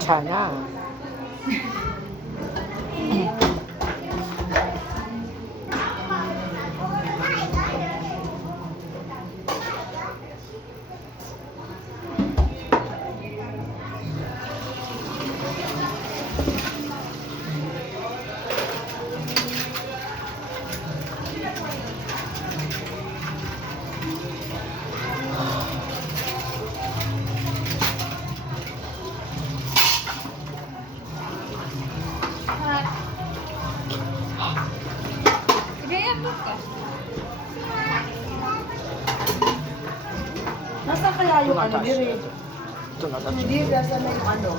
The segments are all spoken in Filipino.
Sana. Nasaan kaya yung ano, Diri? Ito na tayo. Hindi, nasaan na yung ano?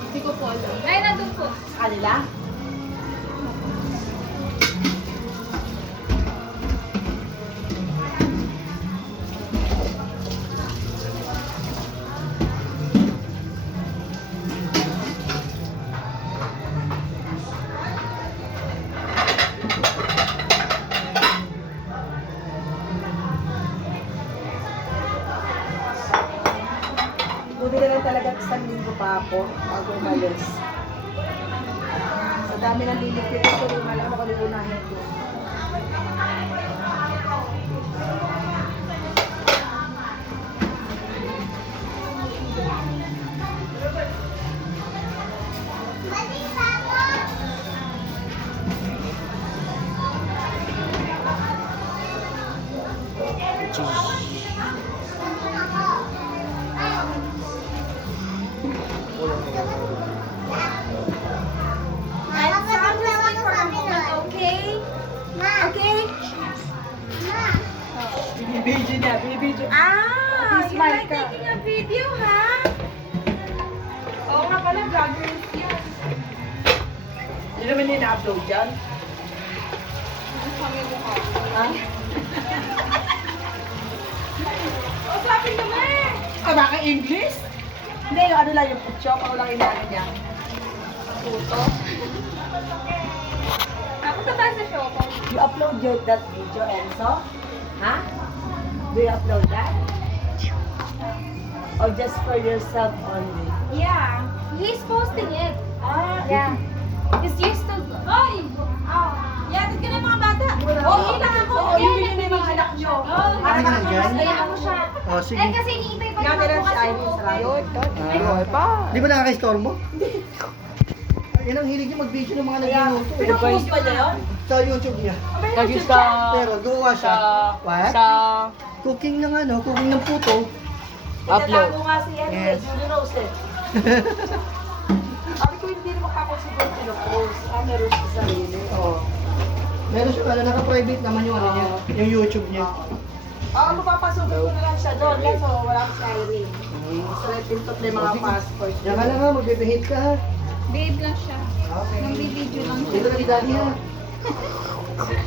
Hindi ko po alam. Ay, nandun po. Sa kanila? Buti na lang talaga isang linggo pa ako bago umalis. Sa dami ng lilikit ko, rin alam ko kung unahin ko. Okay? Okay? Bibidyo niya, bibidyo. Ah, Please, you like Marka. taking a video, ha? Oo nga pala, vloggers yun. Hindi naman yung na-upload dyan. Ha? Oh, sabi naman! Ah, baka English? Hindi, yung ano lang, yung putyo, ako lang inaano niya. Puto. Ako tayo sa show ko. You upload that video, Enzo? Ha? Do you upload that? Or just for yourself only? Yeah. He's posting it. Ah, Yeah. He's used to... Ay! Oh. Yatid ka na mga bata. Oo, lang ako. Oo, yun yung mga anak nyo. Para Ano ka dyan? Hayaan mo siya. Oh, sige. Eh, kasi iniintay pa Yan, naman yan bukas si yung Iris open. Rayot. Ay, pa. Di ba nakaka-storm mo? Yan ang hilig niya mag-video ng mga nagluluto. Pinupost pa niya yun? Sa YouTube niya. Lagi sa... Pero gumawa Sa... siya. What? Sa... Cooking ng ano, cooking ng puto. Upload. Itatago nga si Yes. Julie Rose eh. Sabi ko hindi naman ako siguro pinupost. Meron siya sa sarili. Oo. Meron siya, ano, naka-private naman yung ano niya, yung YouTube niya. Mapapasukin ko na lang siya doon. Kaso wala ko sa Irene. So, pintot na yung mga passport. Yan ka lang ha, magbe-behave ka ha. Babe lang siya. Okay. Nang-video lang siya. Dito na ni Daddy ha. Ano ba yun?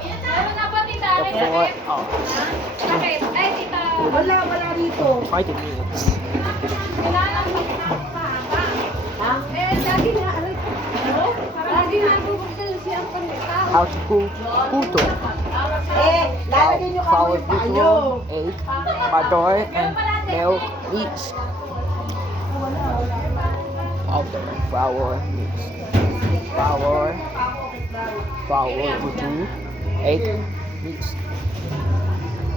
Meron na ba, tita? Tapos, oh. Bakit? Ay, tita. Wala dito. 5 minutes. Wala lang sa papa. Ha? Eh, lagi na, ano? Lagi na bubuksan siya ang panita. How to cook puto. Lalagyan nyo ka Flour yung payo. puto, egg, butter, and milk mix. Powder, flour mix. Flour puto, egg mix.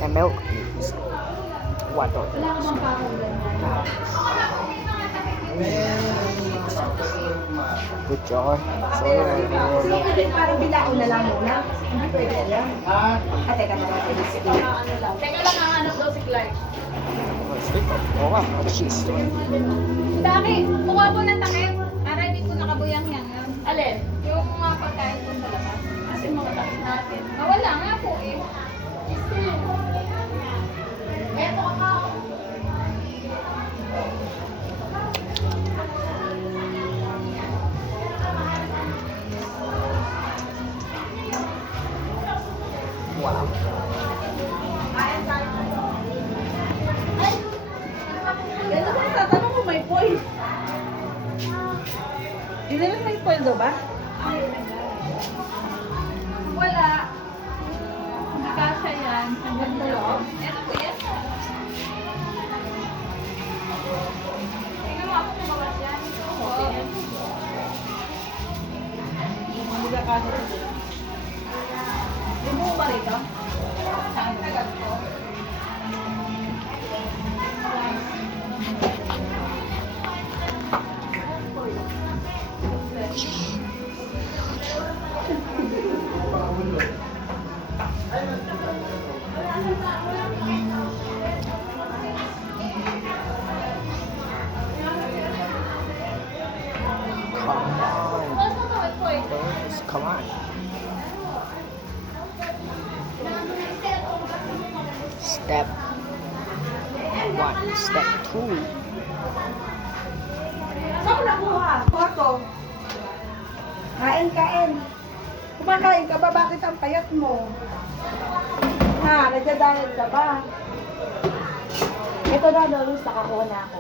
And milk mix. Water. Good job. So, Parang bilao na lang muna. Hindi pwede yan. Teka naman. Teka lang ang ano daw si Clark. oo nga, cheese. Dami, kuha po ng takip para hindi po nakabuyang yan. Alin? Yung mga pagkain po sa labas. Kasi mga takip natin. Wala nga po eh. Eto ka. sweldo ba? Wala. Hindi kasha yan. Hanggang sa loob. Eto po yan. Tingnan mo ako kung bawas yan. Oo. Hindi ka kasi. Yung buo ba rito? Saan tagal ko? Come on. Boys, come on. Step 1, step 2. Saan ko nakuha? Kuha to. Kain, kain. Kumakain ka ba? Bakit ang payat mo? Ha, nagdadayat ka ba? Ito na, Doris, nakakuha na ako.